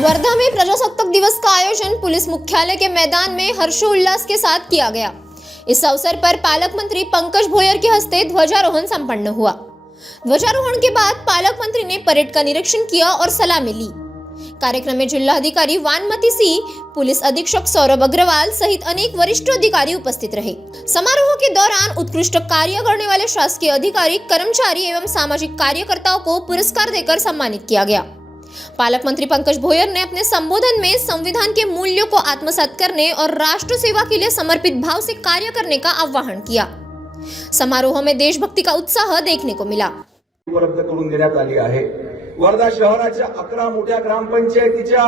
वर्धा में प्रजासत्ताक दिवस का आयोजन पुलिस मुख्यालय के मैदान में हर्षोल्लास के साथ किया गया। इस अवसर पर पालक मंत्री पंकज भोयर के हस्ते ध्वजारोहण संपन्न हुआ। ध्वजारोहण के बाद पालक मंत्री ने परेड का निरीक्षण किया और सलामी ली। कार्यक्रम में जिला अधिकारी वानमती सिंह, पुलिस अधीक्षक सौरभ अग्रवाल सहित अनेक वरिष्ठ अधिकारी उपस्थित रहे। समारोह के दौरान उत्कृष्ट कार्य करने वाले शासकीय अधिकारी, कर्मचारी एवं सामाजिक कार्यकर्ताओं को पुरस्कार देकर सम्मानित किया गया। पालक मंत्री पंकज भोयर ने अपने संबोधन में संविधान के मूल्यों को आत्मसात करने और राष्ट्र सेवा के लिए समर्पित भाव से कार्य करने का आह्वान किया। समारोह में देशभक्ति का उत्साह देखने को मिला। उपलब्ध करून देण्यात आली आहे। वर्धा शहराच्या 11 मोठ्या ग्रामपंचायतीच्या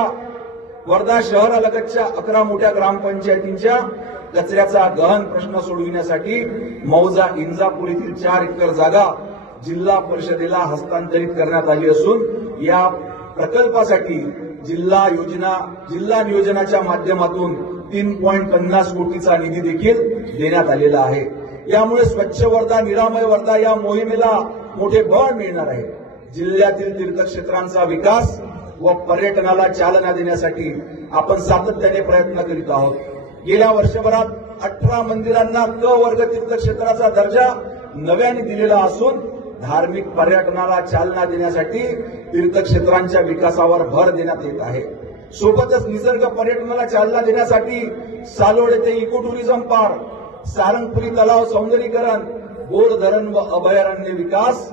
वर्धा शहरालगतच्या 11 मोठ्या ग्रामपंचायतींच्या कचऱ्याचा गहन प्रश्न सोडविण्यासाठी मौजा इंजापूर येथील 4 एकर जागा जिल्हा परिषदेला हस्तांतरित करण्यात आली असून या प्रकल्पासाठी जिल्हा नियोजनाच्या माध्यमातून 3.50 कोटीचा निधी देखील देण्यात आलेला आहे। यामुळे स्वच्छ वर्धा निरामय वर्धा या मोहिमेला मोठे बळ मिळणार आहे। जिल्ह्यातील तीर्थक्षेत्रांचा विकास व पर्यटनाला चालना देण्यासाठी आपण सातत्याने प्रयत्न करीत आहोत। गेल्या वर्षभरात 18 मंदिरांना क वर्ग तीर्थक्षेत्राचा दर्जा नव्याने दिलेला असून धार्मिक पर्यटनाला चालना देण्यासाठी तीर्थक्षेत्रांच्या विकासावर भर देण्यात येत आहे। सोबतच निसर्ग पर्यटनाला चालना देण्यासाठी सालोड येथे इको टुरिझम पार्क, सारंगपुरी तलाव सौंदर्यीकरण, बोर धरण व अभयारण्य विकास,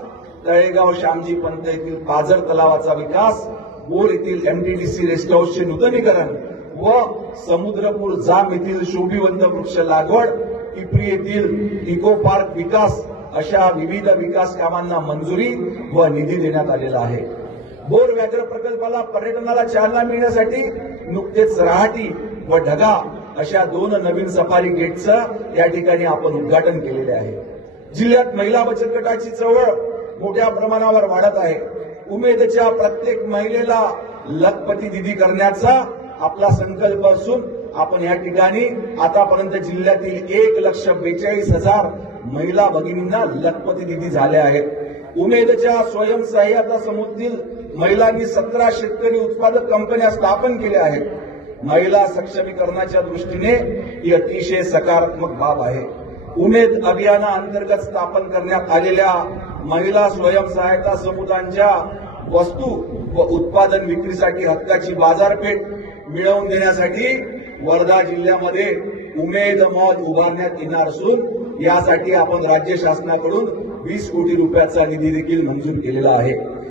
तळेगाव श्यामजी पंत येथील पाझर तलावाचा विकास, बोर येथील एमटीडीसी रेस्ट हाऊसचे नूतनीकरण व समुद्रपूर जाम येथील शोभिवंत वृक्ष लागवड, पिपरी येथील इको पार्क विकास अशा विविध विकास कामांना मंजुरी व निधी देण्यात आलेला आहे। बोर व्याघ्र प्रकल्पाला पर्यटनाला चालना मिळण्यासाठी नुकतेच रहाटी व ढगा अशा 2 नवीन सफारी गेटचं या ठिकाणी आपण उद्घाटन केलेले आहे। जिल्ह्यात महिला बचत गटाची चळवळ मोठ्या प्रमाणावर वाढत आहे। उमेदच्या प्रत्येक महिलेला लखपती दिदी करण्याचा आपला संकल्प असून आपण या ठिकाणी आतापर्यंत जिल्ह्यातील 1,42,000 महिला भगिनींना लखपती दिदी झाल्या आहेत। उमेदच्या स्वयंसहाय्यता समूहातील महिलांनी 17 शेतकरी उत्पादक कंपन्या स्थापन केल्या आहेत। महिला सक्षमीकरणाच्या दृष्टीने ही अतिशय सकारात्मक बाब आहे। उमेद अभियानाअंतर्गत स्थापन करण्यात आलेल्या महिला स्वयंसहायता समूहांच्या वस्तू व उत्पादन विक्रीसाठी हक्काची बाजारपेठ मिळवून देण्यासाठी वर्धा जिल्ह्यामध्ये उमेद मॉल उभारण्यात येणार असून यासाठी आपण राज्य शासनाकडून 20 कोटी रुपयाचा निधी देखील मंजूर केलेला आहे।